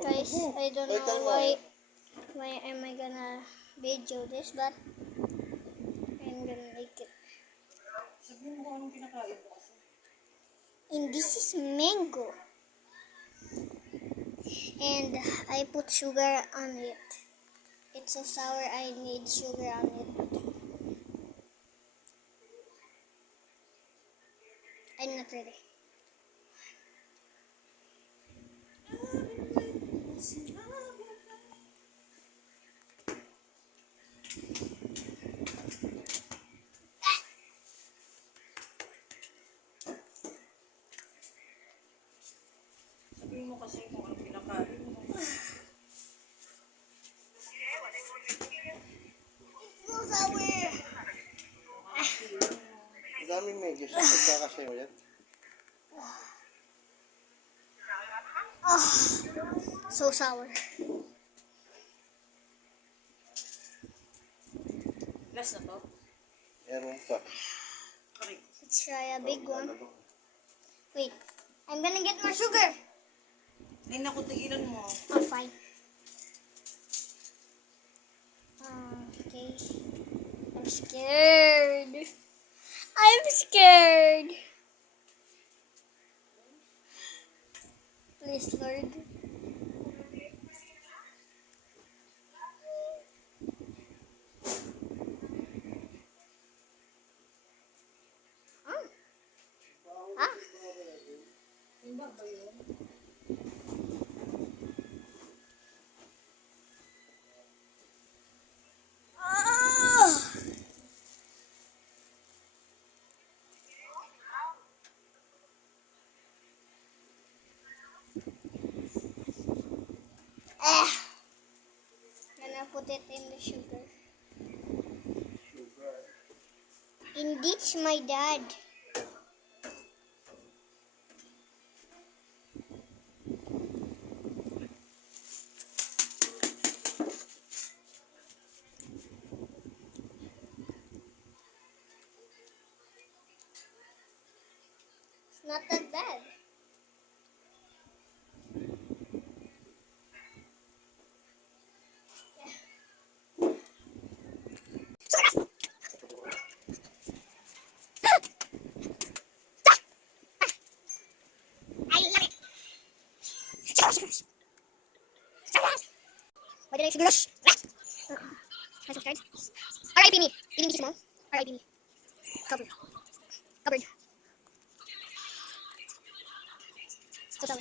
Guys, I don't know why am I gonna video this, but I'm gonna make it. Sabihin mo kung anong kinakain mo kasi. And this is mango. And I put sugar on it. It's so sour, I need sugar on it. I'm not ready. Sabihin mo kasi kung anong kinakain mo. It's so sour. Ang daming medyo sa pagkakasya mo yan. Oh, so sour. Last na to? Meron pa. Correct. Let's try a big one. Wait, I'm gonna get more sugar. Ay naku, tigilan mo. Oh, fine. Okay. I'm scared. I'm scared. Please, Lord. Ah. Iba ba yun? Ah. Gonna put it in the sugar. Indeed, it's my dad. It's not that bad. Why did I say gosh? I'm so scared. R.I.P. me. Eating this small. R.I.P. me. Covered. Covered. So sour.